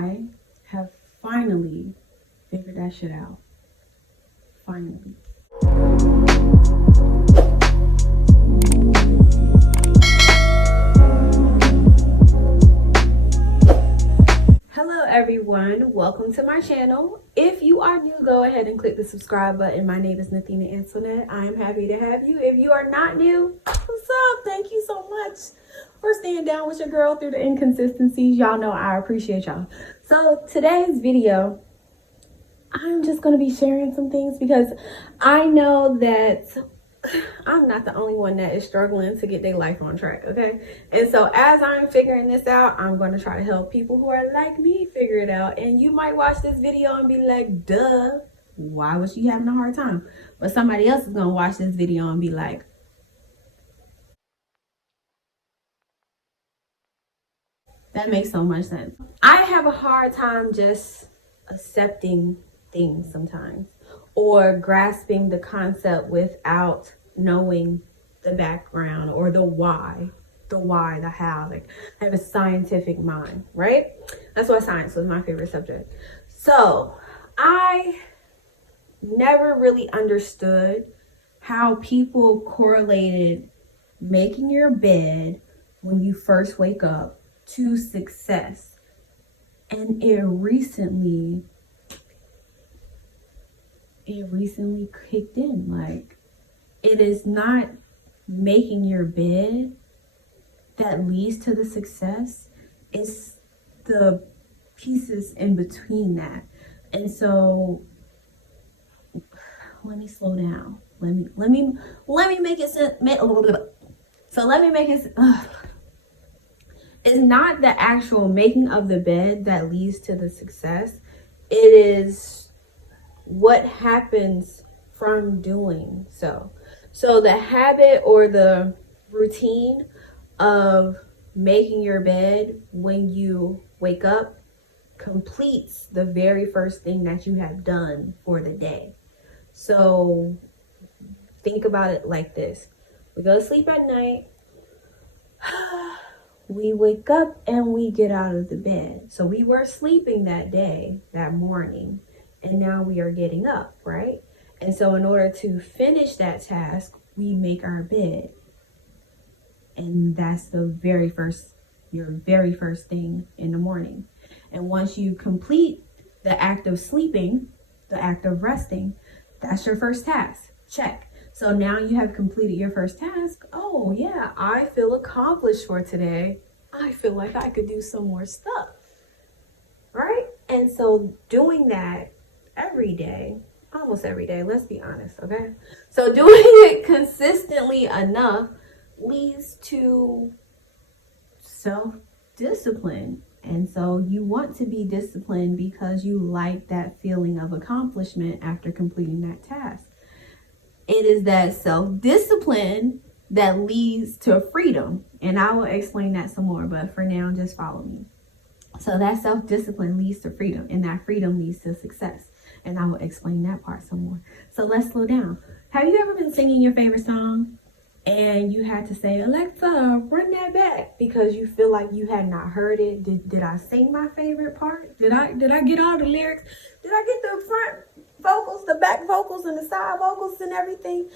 I have finally figured that shit out. Finally. Hello everyone, welcome to my channel. If you are new, go ahead and click the subscribe button. My name is Nathina Antoinette. I am happy to have you. If you are not new, what's up? Thank you so much for staying down with your girl through the inconsistencies. Y'all know I appreciate y'all. So today's video, I'm just going to be sharing some things because I know that I'm not the only one that is struggling to get their life on track, okay? And so as I'm figuring this out, I'm going to try to help people who are like me figure it out. And you might watch this video and be like, duh, why was she having a hard time? But somebody else is going to watch this video and be like, that makes so much sense. I have a hard time just accepting things sometimes, or grasping the concept without knowing the background or the why, the how. Like, I have a scientific mind, right? That's why science was my favorite subject. So I never really understood how people correlated making your bed when you first wake up to success. And it recently kicked in. Like, it is not making your bed that leads to the success. It's the pieces in between that. And so let me slow down. Let me make it so let me make it it's not the actual making of the bed that leads to the success. It is what happens from doing so. So the habit or the routine of making your bed when you wake up completes the very first thing that you have done for the day. So think about it like this. We go to sleep at night. We wake up and we get out of the bed. So we were sleeping that day, that morning, and now we are getting up, right? And so in order to finish that task, we make our bed. And that's your very first thing in the morning. And once you complete the act of sleeping, the act of resting, that's your first task. Check. So now you have completed your first task. Oh yeah, I feel accomplished for today. I feel like I could do some more stuff, right? And so doing that every day, almost every day, let's be honest, okay? So doing it consistently enough leads to self-discipline. And so you want to be disciplined because you like that feeling of accomplishment after completing that task. It is that self-discipline that leads to freedom. And I will explain that some more, but for now, just follow me. So that self-discipline leads to freedom, and that freedom leads to success. And I will explain that part some more. So let's slow down. Have you ever been singing your favorite song and you had to say, Alexa, run that back, because you feel like you had not heard it? Did I sing my favorite part? Did I get all the lyrics? Did I get the front vocals, the back vocals, and the side vocals and everything?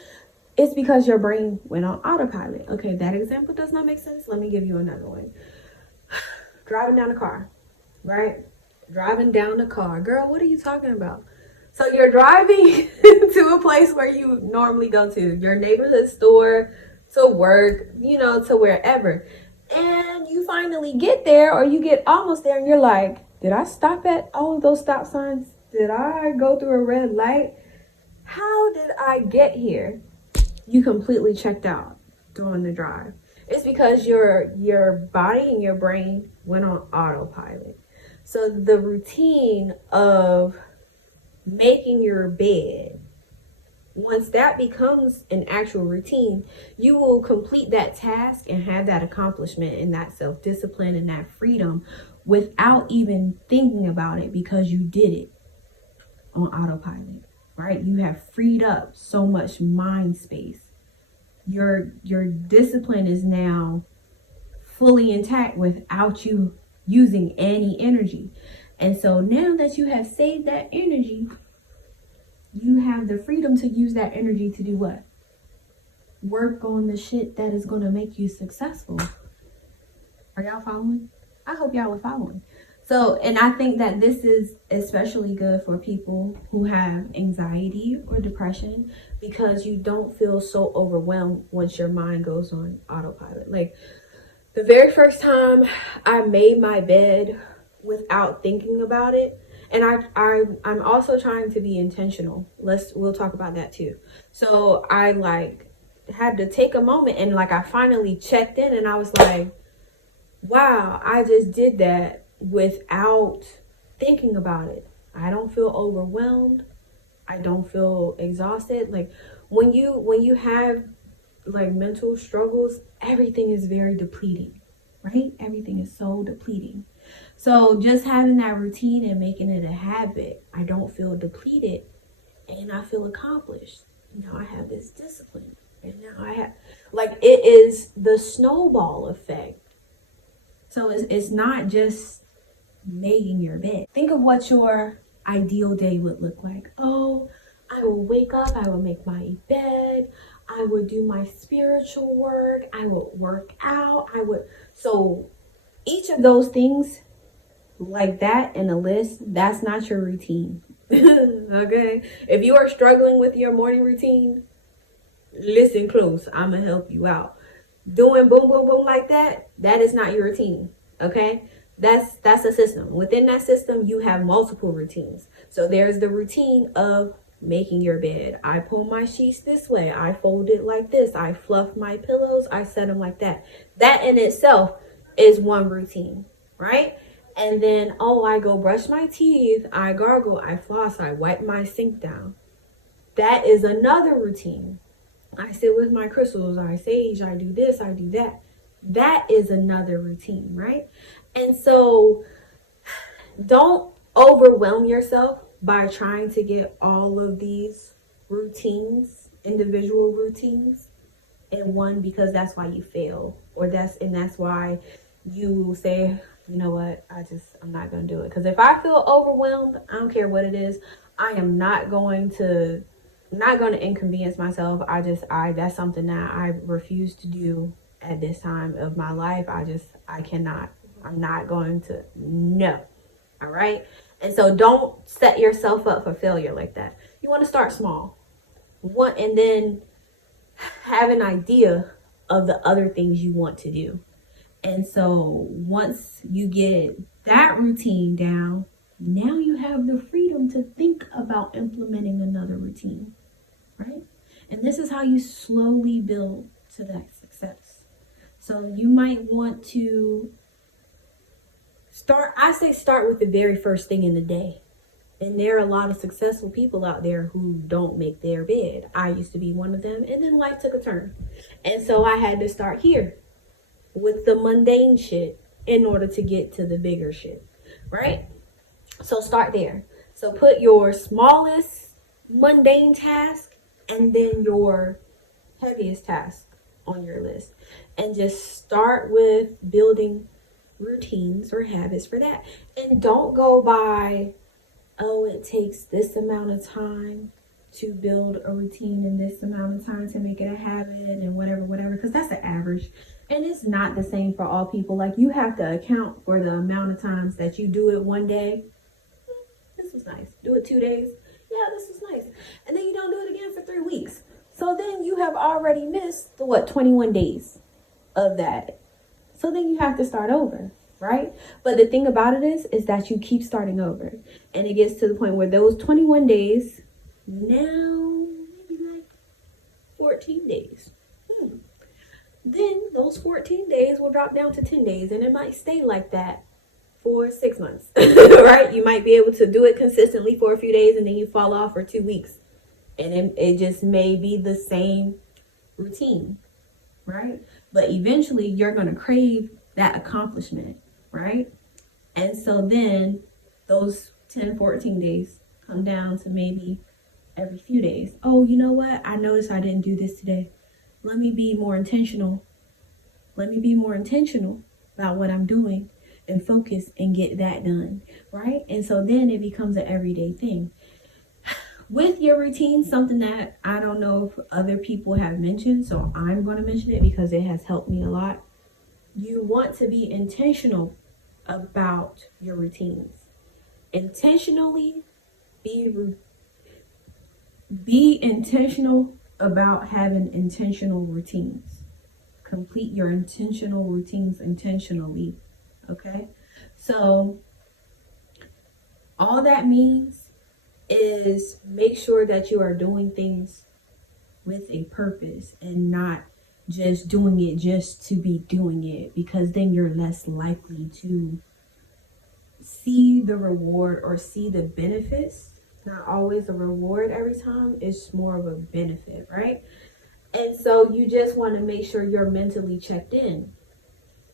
It's because your brain went on autopilot. Okay, that example does not make sense. Let me give you another one. Driving down the car, right? Driving down the car. Girl, what are you talking about? So you're driving to a place where you normally go to, your neighborhood store, to work, to wherever. And you finally get there, or you get almost there, and you're like, did I stop at all of those stop signs? Did I go through a red light? How did I get here? You completely checked out during the drive. It's because your body and your brain went on autopilot. So the routine of making your bed, once that becomes an actual routine, you will complete that task and have that accomplishment and that self-discipline and that freedom without even thinking about it, because you did it on autopilot, right? You have freed up so much mind space. Your discipline is now fully intact without you using any energy. And so now that you have saved that energy, you have the freedom to use that energy to do what? Work on the shit that is going to make you successful. Are y'all following? I hope y'all are following. So, and I think that this is especially good for people who have anxiety or depression, because you don't feel so overwhelmed once your mind goes on autopilot. Like the very first time I made my bed without thinking about it, and I'm also trying to be intentional. We'll talk about that too. So I had to take a moment, and I finally checked in, and I was like, wow, I just did that without thinking about it. I don't feel overwhelmed. I don't feel exhausted. Like when you have mental struggles, everything is very depleting, right? Everything is so depleting. So just having that routine and making it a habit, I don't feel depleted and I feel accomplished. Now I have this discipline, and now I have it is the snowball effect. So it's not just making your bed. Think of what your ideal day would look like. Oh, I will wake up, I will make my bed, I would do my spiritual work, I would work out, so each of those things like that in a list, that's not your routine. Okay? If you are struggling with your morning routine, listen close. I'm gonna help you out. Doing boom, boom, boom like that is not your routine. Okay? That's a system. Within that system, you have multiple routines. So there's the routine of making your bed. I pull my sheets this way. I fold it like this. I fluff my pillows. I set them like that. That in itself is one routine, right? And then, I go brush my teeth. I gargle. I floss. I wipe my sink down. That is another routine. I sit with my crystals. I sage. I do this. I do that. That is another routine, right? And so don't overwhelm yourself by trying to get all of these routines, individual routines, in one, because that's why you fail, that's why you say, you know what, I'm not going to do it. Because if I feel overwhelmed, I don't care what it is, I am not going to inconvenience myself. That's something that I refuse to do at this time of my life. I cannot. I'm not going to. No. All right. And so don't set yourself up for failure like that. You want to start small. And then have an idea of the other things you want to do. And so once you get that routine down, now you have the freedom to think about implementing another routine, right? And this is how you slowly build to that success. So you might want to start with the very first thing in the day. And there are a lot of successful people out there who don't make their bed. I used to be one of them, and then life took a turn. And so I had to start here with the mundane shit in order to get to the bigger shit, right? So start there. So put your smallest mundane task and then your heaviest task on your list. And just start with building routines or habits for that. And don't go by, it takes this amount of time to build a routine and this amount of time to make it a habit and whatever, because that's an average. And it's not the same for all people. You have to account for the amount of times that you do it one day. This was nice. Do it 2 days. Yeah, this was nice. And then you don't do it again for 3 weeks. So then you have already missed 21 days of that. So then you have to start over, right? But the thing about it is that you keep starting over. And it gets to the point where those 21 days, now maybe 14 days. Then those 14 days will drop down to 10 days, and it might stay like that for 6 months, right? You might be able to do it consistently for a few days, and then you fall off for 2 weeks. And it just may be the same routine, right? But eventually you're going to crave that accomplishment, right? And so then those 10, 14 days come down to maybe every few days. Oh, you know what? I noticed I didn't do this today. Let me be more intentional. Let me be more intentional about what I'm doing. and focus and get that done, right? And so then it becomes an everyday thing. With your routine, something that I don't know if other people have mentioned, so I'm going to mention it because it has helped me a lot. You want to be intentional about your routines. Intentionally be intentional about having intentional routines. Complete your intentional routines intentionally. Okay? So all that means is make sure that you are doing things with a purpose and not just doing it just to be doing it, because then you're less likely to see the reward or see the benefits. Not always a reward every time, it's more of a benefit, right? And so you just want to make sure you're mentally checked in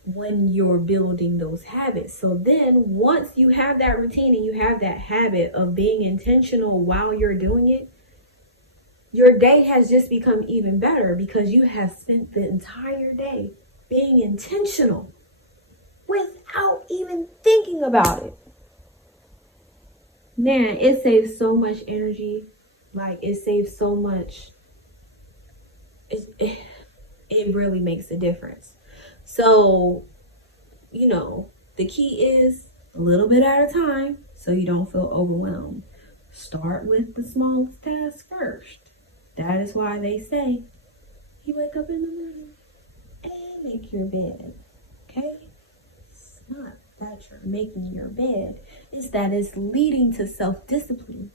when you're building those habits. So then once you have that routine and you have that habit of being intentional while you're doing it, your day has just become even better because you have spent the entire day being intentional without even thinking about it. Man, it saves so much energy. Like, it saves so much. It really makes a difference. So, the key is a little bit at a time so you don't feel overwhelmed. Start with the smallest task first. That is why they say you wake up in the morning and make your bed. Okay? It's not that you're making your bed. It's that it's leading to self-discipline.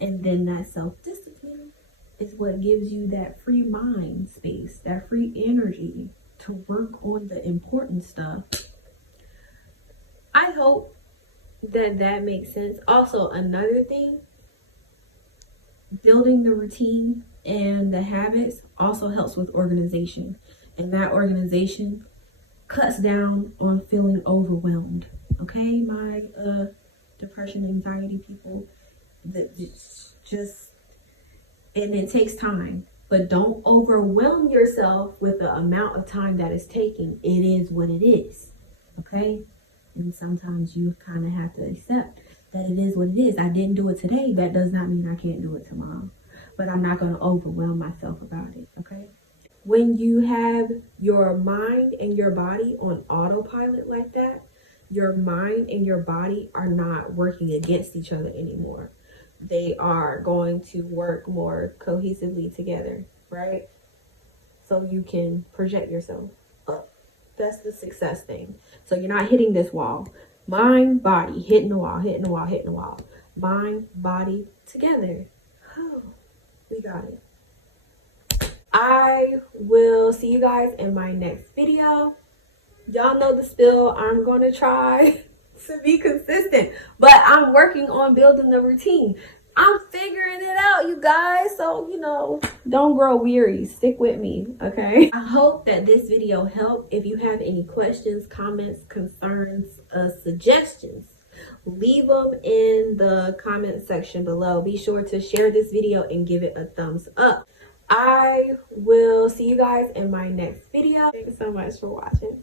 And then that self-discipline is what gives you that free mind space, that free energy to work on the important stuff. I hope that makes sense. Also, another thing, building the routine and the habits also helps with organization. And that organization cuts down on feeling overwhelmed. Okay, my depression, anxiety people, that just, and it takes time, but don't overwhelm yourself with the amount of time that it's taking. It is what it is. Okay, and sometimes you kind of have to accept that it is what it is. I didn't do it today. That does not mean I can't do it tomorrow, but I'm not going to overwhelm myself about it. Okay. When you have your mind and your body on autopilot like that, your mind and your body are not working against each other anymore. They are going to work more cohesively together, right? So you can project yourself up. That's the success thing. So you're not hitting this wall. Mind, body, hitting the wall, hitting the wall, hitting the wall. Mind, body, together. Oh, we got it. I will see you guys in my next video. Y'all know the spill. I'm going to try to be consistent, but I'm working on building the routine. I'm figuring it out, you guys. So, don't grow weary. Stick with me, okay? I hope that this video helped. If you have any questions, comments, concerns, suggestions, leave them in the comment section below. Be sure to share this video and give it a thumbs up. I will see you guys in my next video. Thanks so much for watching.